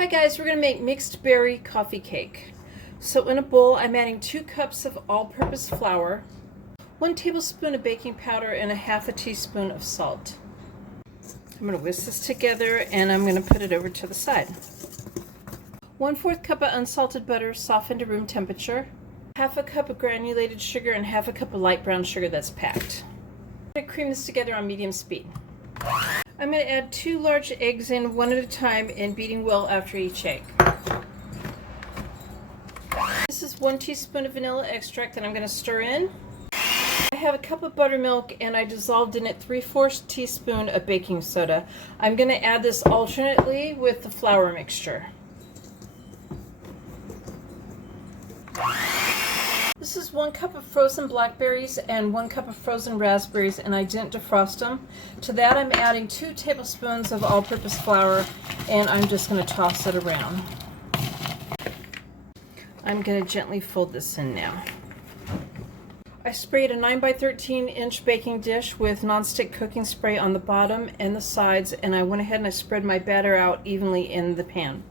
Hi guys, we're going to make mixed berry coffee cake. So in a bowl I'm adding 2 cups of all-purpose flour, 1 tablespoon of baking powder, and a half a teaspoon of salt. I'm going to whisk this together and I'm going to put it over to the side. 1/4 cup of unsalted butter softened to room temperature, half a cup of granulated sugar, and half a cup of light brown sugar that's packed. I'm going to cream this together on medium speed. I'm going to add 2 large eggs in one at a time and beating well after each egg. This is 1 teaspoon of vanilla extract that I'm going to stir in. I have a cup of buttermilk and I dissolved in it 3/4 teaspoon of baking soda. I'm going to add this alternately with the flour mixture. This is 1 cup of frozen blackberries and 1 cup of frozen raspberries, and I didn't defrost them. To that I'm adding 2 tablespoons of all-purpose flour, and I'm just going to toss it around. I'm going to gently fold this in now. I sprayed a 9 by 13 inch baking dish with nonstick cooking spray on the bottom and the sides, and I went ahead and I spread my batter out evenly in the pan.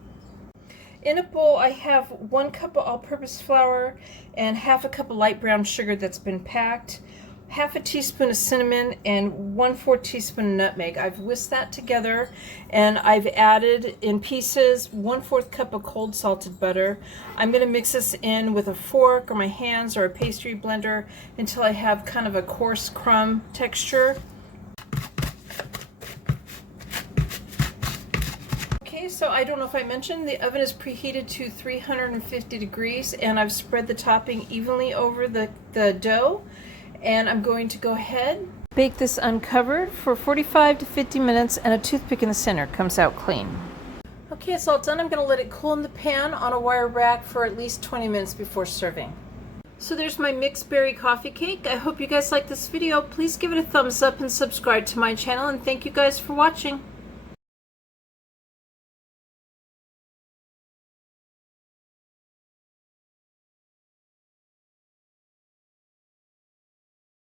In a bowl I have 1 cup of all-purpose flour and half a cup of light brown sugar that's been packed, half a teaspoon of cinnamon, and 1/4 teaspoon of nutmeg. I've whisked that together and I've added in pieces 1/4 cup of cold salted butter. I'm going to mix this in with a fork or my hands or a pastry blender until I have kind of a coarse crumb texture. So I don't know if I mentioned, the oven is preheated to 350 degrees and I've spread the topping evenly over the dough, and I'm going to go ahead bake this uncovered for 45 to 50 minutes, and a toothpick in the center comes out clean. Okay, it's all done. I'm going to let it cool in the pan on a wire rack for at least 20 minutes before serving. So there's my mixed berry coffee cake. I hope you guys like this video. Please give it a thumbs up and subscribe to my channel, and thank you guys for watching.